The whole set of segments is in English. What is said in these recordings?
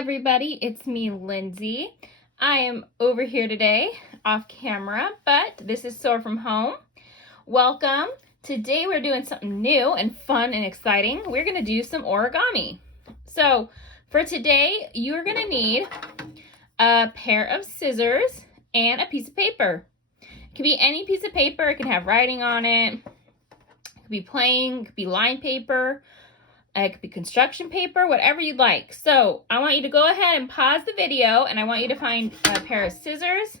everybody, it's me, Lindsay. I am over here today off camera, but this is SOAR from home. Welcome. Today we're doing something new and fun and exciting. We're going to do some origami. So for today, you're going to need a pair of scissors and a piece of paper. It can be any piece of paper. It can have writing on it. It could be plain, it could be lined paper. It could be construction paper, whatever you'd like. So I want you to go ahead and pause the video, and I want you to find a pair of scissors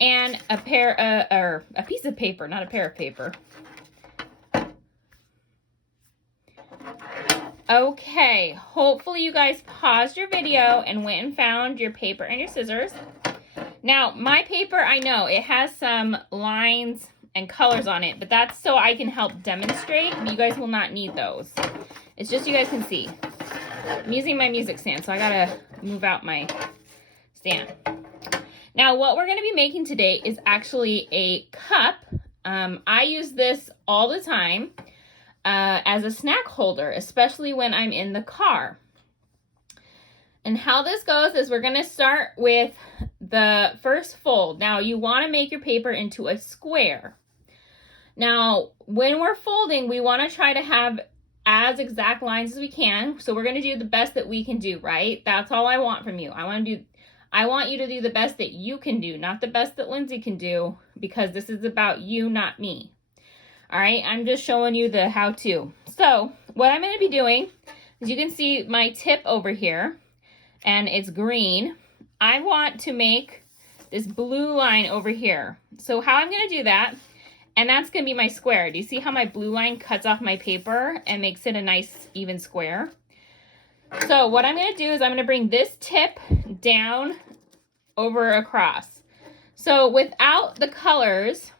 and a piece of paper, not a pair of paper. Okay, hopefully you guys paused your video and went and found your paper and your scissors. Now, my paper, I know it has some lines and colors on it, but that's so I can help demonstrate. You guys will not need those. It's just so you guys can see. I'm using my music stand, so I gotta move out my stand. Now, what we're gonna be making today is actually a cup. I use this all the time as a snack holder, especially when I'm in the car. And how this goes is we're gonna start with the first fold. Now, you wanna make your paper into a square. Now, when we're folding, we wanna try to have as exact lines as we can. So we're going to do the best that we can do, right? That's all I want from you. I want you to do the best that you can do, not the best that Lindsay can do, because this is about you, not me. All right, I'm just showing you the how-to. So what I'm going to be doing is, you can see my tip over here, and it's green. I want to make this blue line over here. So how I'm going to do that, and that's going to be my square. Do you see how my blue line cuts off my paper and makes it a nice even square? So what I'm going to do is I'm going to bring this tip down over across. So without the colors,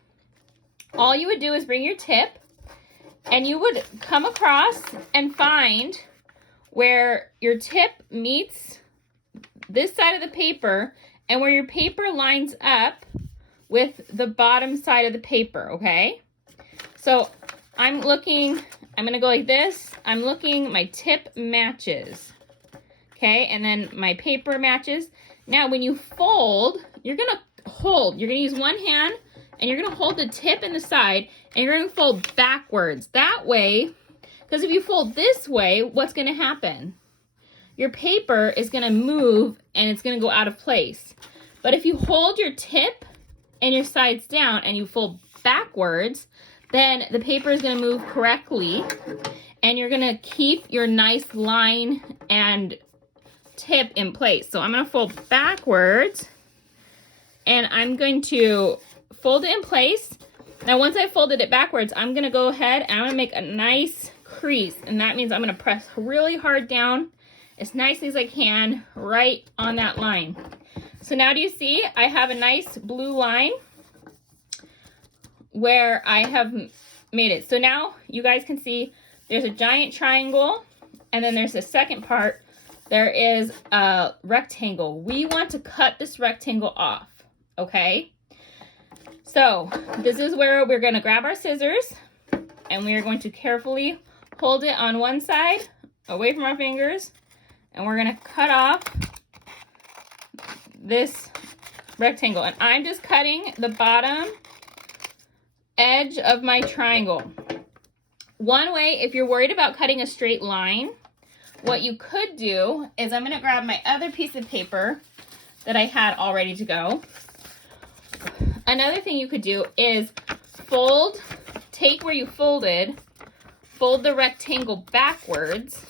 all you would do is bring your tip, and you would come across and find where your tip meets this side of the paper and where your paper lines up with the bottom side of the paper, okay? So I'm gonna go like this. I'm looking, my tip matches, okay? And then my paper matches. Now, when you fold, you're gonna use one hand, and you're gonna hold the tip in the side, and you're gonna fold backwards. That way, because if you fold this way, what's gonna happen? Your paper is gonna move, and it's gonna go out of place. But if you hold your tip and your sides down and you fold backwards, then the paper is going to move correctly, and you're going to keep your nice line and tip in place. So I'm going to fold backwards, and I'm going to fold it in place. Now, once I folded it backwards, I'm going to go ahead and I'm going to make a nice crease, and that means I'm going to press really hard down as nicely as I can right on that line. So now, do you see I have a nice blue line where I have made it. So now you guys can see there's a giant triangle, and then there's the second part. There is a rectangle. We want to cut this rectangle off, okay? So this is where we're going to grab our scissors, and we are going to carefully hold it on one side away from our fingers, and we're going to cut off this rectangle, and I'm just cutting the bottom edge of my triangle. One way, if you're worried about cutting a straight line, what you could do is, I'm going to grab my other piece of paper that I had all ready to go. Another thing you could do is take where you folded, fold the rectangle backwards,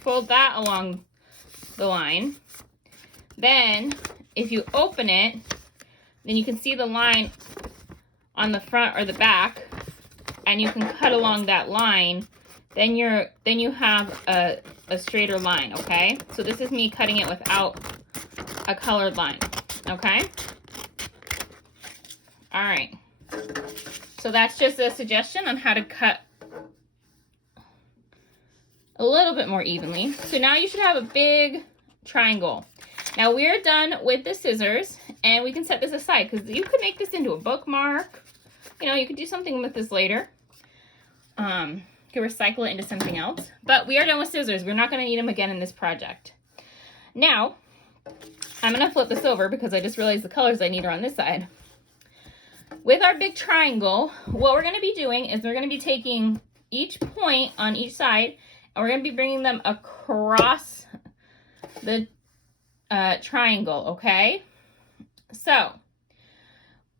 fold that along the line. Then if you open it, then you can see the line on the front or the back, and you can cut along that line. Then you have a straighter line, okay? So this is me cutting it without a colored line, okay? All right. So that's just a suggestion on how to cut a little bit more evenly. So now you should have a big triangle. Now we're done with the scissors, and we can set this aside, because you could make this into a bookmark. You know, you could do something with this later. can recycle it into something else. But we are done with scissors. We're not going to need them again in this project. Now, I'm going to flip this over because I just realized the colors I need are on this side. With our big triangle, what we're going to be doing is we're going to be taking each point on each side, and we're going to be bringing them across the triangle, okay? So,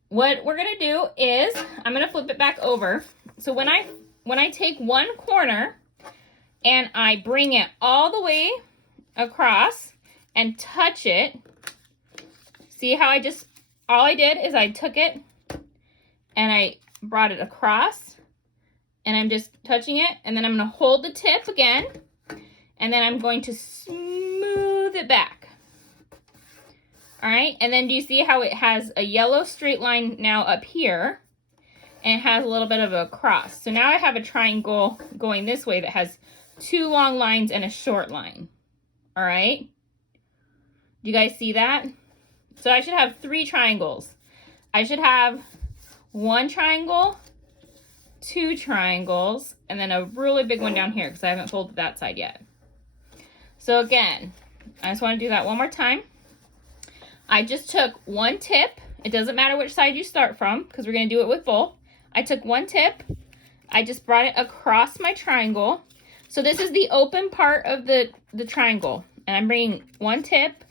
what we're going to do is, I'm going to flip it back over. So when I take one corner and I bring it all the way across and touch it, see how all I did is I took it and I brought it across, and I'm just touching it, and then I'm going to hold the tip again, and then I'm going to smooth it back. All right, and then do you see how it has a yellow straight line now up here, and it has a little bit of a cross. So now I have a triangle going this way that has two long lines and a short line. All right, do you guys see that? So I should have 3 triangles. I should have 1 triangle, 2 triangles, and then a really big one down here because I haven't folded that side yet. So again, I just want to do that one more time. I just took 1 tip. It doesn't matter which side you start from because we're going to do it with both. I took 1 tip. I just brought it across my triangle. So this is the open part of the triangle. And I'm bringing 1 tip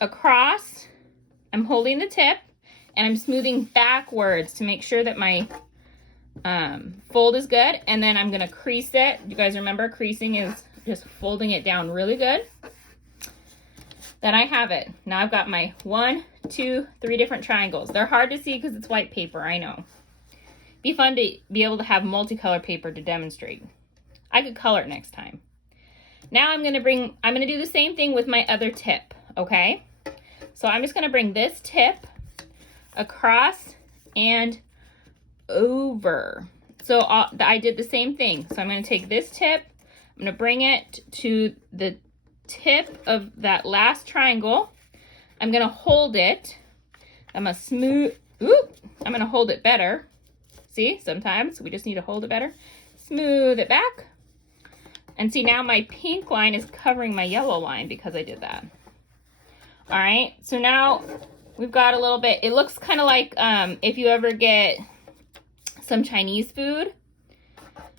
across. I'm holding the tip. And I'm smoothing backwards to make sure that my fold is good. And then I'm going to crease it. You guys remember creasing is just folding it down really good. Then I have it. Now I've got my 1, 2, 3 different triangles. They're hard to see because it's white paper, I know. Be fun to be able to have multicolor paper to demonstrate. I could color it next time. Now I'm going to do the same thing with my other tip, okay? So I'm just going to bring this tip across and over. So I did the same thing. So I'm going to take this tip, I'm going to bring it to the tip of that last triangle. I'm going to hold it. I'm going to hold it better. See, sometimes we just need to hold it better. Smooth it back. And see, now my pink line is covering my yellow line because I did that. All right, so now we've got a little bit, it looks kind of like if you ever get some Chinese food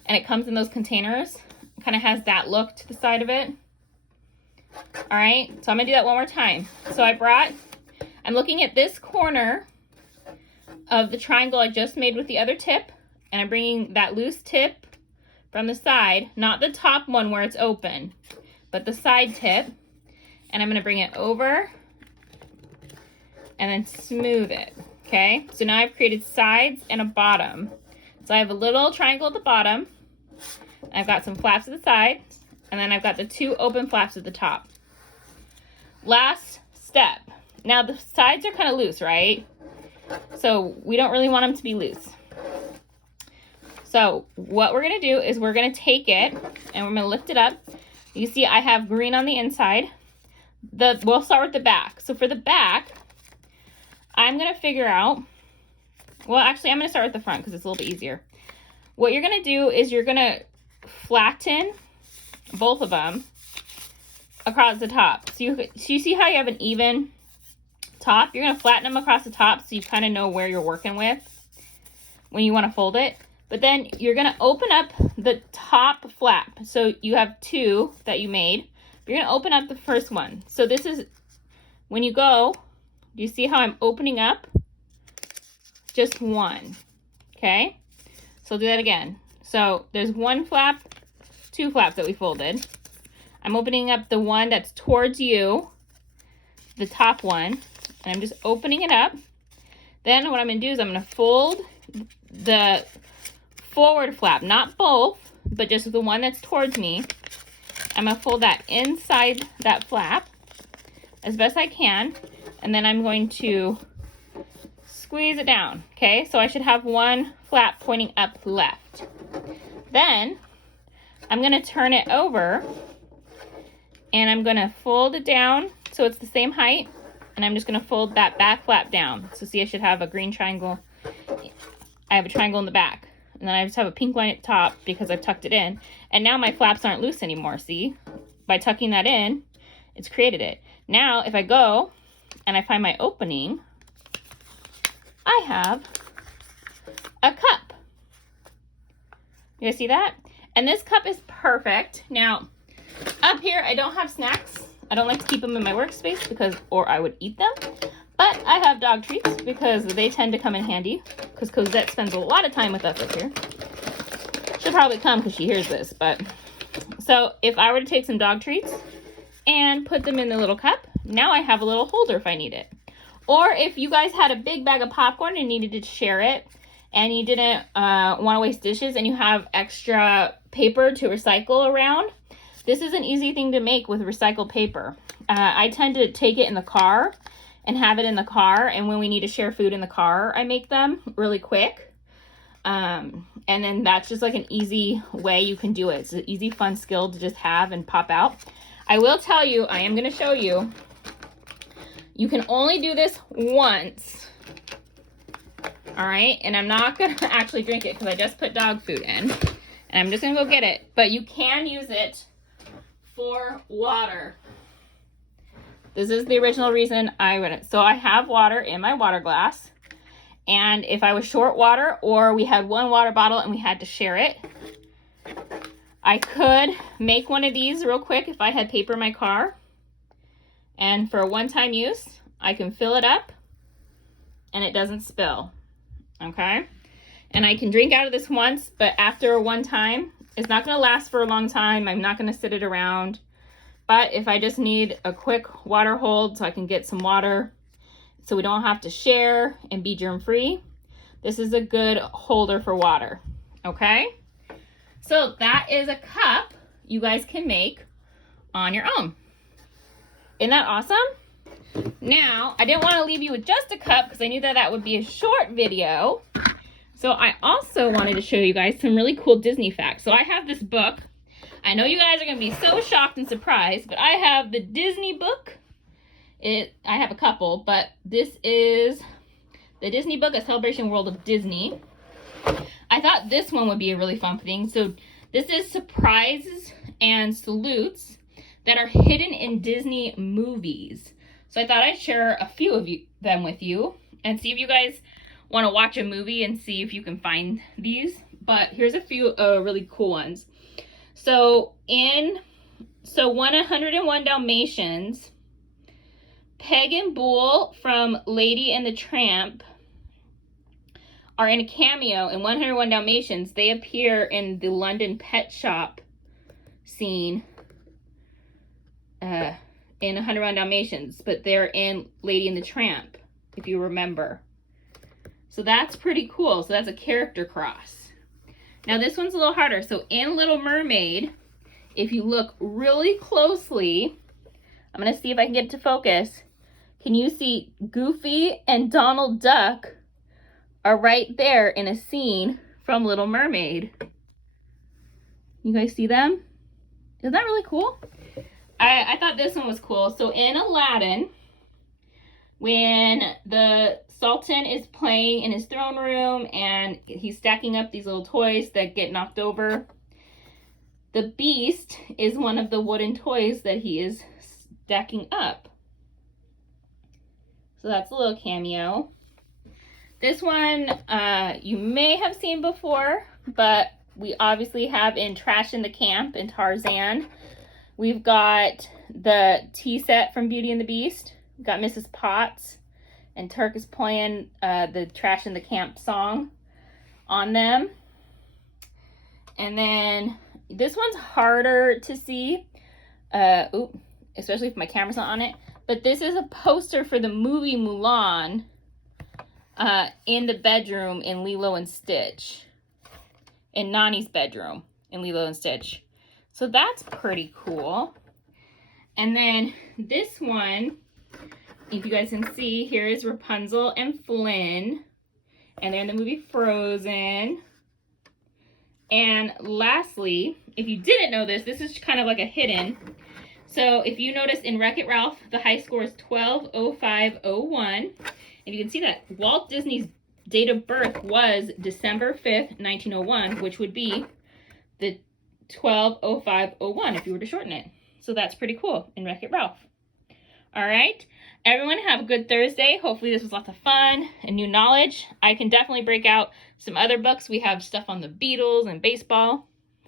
and it comes in those containers, it kind of has that look to the side of it. All right, so I'm gonna do that one more time. So I'm looking at this corner of the triangle I just made with the other tip, and I'm bringing that loose tip from the side, not the top one where it's open, but the side tip, and I'm gonna bring it over and then smooth it, okay? So now I've created sides and a bottom. So I have a little triangle at the bottom, I've got some flaps at the sides, and then I've got the 2 open flaps at the top. Last step. Now the sides are kind of loose, right? So we don't really want them to be loose. So what we're gonna do is we're gonna take it and we're gonna lift it up. You see I have green on the inside. We'll start with the back. So for the back, I'm gonna figure out, well actually I'm gonna start with the front because it's a little bit easier. What you're gonna do is you're gonna flatten both of them across the top. So you see how you have an even top? You're gonna flatten them across the top so you kind of know where you're working with when you wanna fold it. But then you're gonna open up the top flap. So you have 2 that you made. You're gonna open up the first one. So this is, when you go, do you see how I'm opening up? Just 1, okay? So I'll do that again. So there's 1 flap, 2 flaps that we folded. I'm opening up the one that's towards you, the top one, and I'm just opening it up. Then what I'm gonna do is I'm gonna fold the forward flap, not both, but just the one that's towards me. I'm gonna fold that inside that flap as best I can, and then I'm going to squeeze it down, okay? So I should have 1 flap pointing up left. Then I'm gonna turn it over and I'm gonna fold it down so it's the same height, and I'm just gonna fold that back flap down. So see, I should have a green triangle. I have a triangle in the back. And then I just have a pink line at the top because I've tucked it in. And now my flaps aren't loose anymore, see? By tucking that in, it's created it. Now, if I go and I find my opening, I have a cup. You guys see that? And this cup is perfect. Now, up here, I don't have snacks. I don't like to keep them in my workspace or I would eat them. But I have dog treats because they tend to come in handy because Cosette spends a lot of time with us up here. She'll probably come because she hears this, but so if I were to take some dog treats and put them in the little cup, now I have a little holder if I need it. Or if you guys had a big bag of popcorn and needed to share it and you didn't want to waste dishes and you have extra paper to recycle around, this is an easy thing to make with recycled paper. I tend to take it in the car and have it in the car, and when we need to share food in the car, I make them really quick. And then that's just like an easy way you can do it. It's an easy, fun skill to just have and pop out. I will tell you, I am going to show you, you can only do this once. All right, and I'm not going to actually drink it because I just put dog food in, and I'm just going to go get it. But you can use it for water. This is the original reason I read it. So I have water in my water glass. And if I was short water or we had one water bottle and we had to share it, I could make one of these real quick if I had paper in my car. And for a one-time use, I can fill it up and it doesn't spill. Okay? And I can drink out of this once, but after one time, it's not going to last for a long time. I'm not going to sit it around. But if I just need a quick water hold so I can get some water so we don't have to share and be germ-free, this is a good holder for water, okay? So that is a cup you guys can make on your own. Isn't that awesome? Now, I didn't want to leave you with just a cup because I knew that that would be a short video. So I also wanted to show you guys some really cool Disney facts. So I have this book. I know you guys are going to be so shocked and surprised, but I have the Disney book. I have a couple, but this is the Disney book, A Celebration World of Disney. I thought this one would be a really fun thing. So this is surprises and salutes that are hidden in Disney movies. So I thought I'd share a few of them with you and see if you guys want to watch a movie and see if you can find these. But here's a few really cool ones. So 101 Dalmatians, Peg and Bull from Lady and the Tramp are in a cameo in 101 Dalmatians. They appear in the London pet shop scene in 101 Dalmatians, but they're in Lady and the Tramp, if you remember. So that's pretty cool. So that's a character cross. Now this one's a little harder. So in Little Mermaid, if you look really closely, I'm going to see if I can get it to focus. Can you see Goofy and Donald Duck are right there in a scene from Little Mermaid? You guys see them? Isn't that really cool? I thought this one was cool. So in Aladdin, when the Sultan is playing in his throne room and he's stacking up these little toys that get knocked over, the Beast is one of the wooden toys that he is stacking up. So that's a little cameo. This one you may have seen before, but we obviously have in Trash in the Camp in Tarzan. We've got the tea set from Beauty and the Beast. We've got Mrs. Potts, and Turk is playing the Trash in the Camp song on them. And then this one's harder to see, especially if my camera's not on it. But this is a poster for the movie Mulan in the bedroom in Lilo and Stitch. In Nani's bedroom in Lilo and Stitch. So that's pretty cool. And then this one, if you guys can see, here is Rapunzel and Flynn. And they're in the movie Frozen. And lastly, if you didn't know this, this is kind of like a hidden. So if you notice in Wreck-It Ralph, the high score is 120501. And you can see that Walt Disney's date of birth was December 5th, 1901, which would be the 120501 if you were to shorten it. So that's pretty cool in Wreck-It Ralph. All right, everyone have a good Thursday. Hopefully this was lots of fun and new knowledge. I can definitely break out some other books. We have stuff on the Beatles and baseball.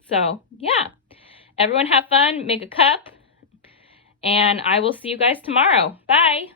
So yeah, everyone have fun, make a cup, and I will see you guys tomorrow. Bye.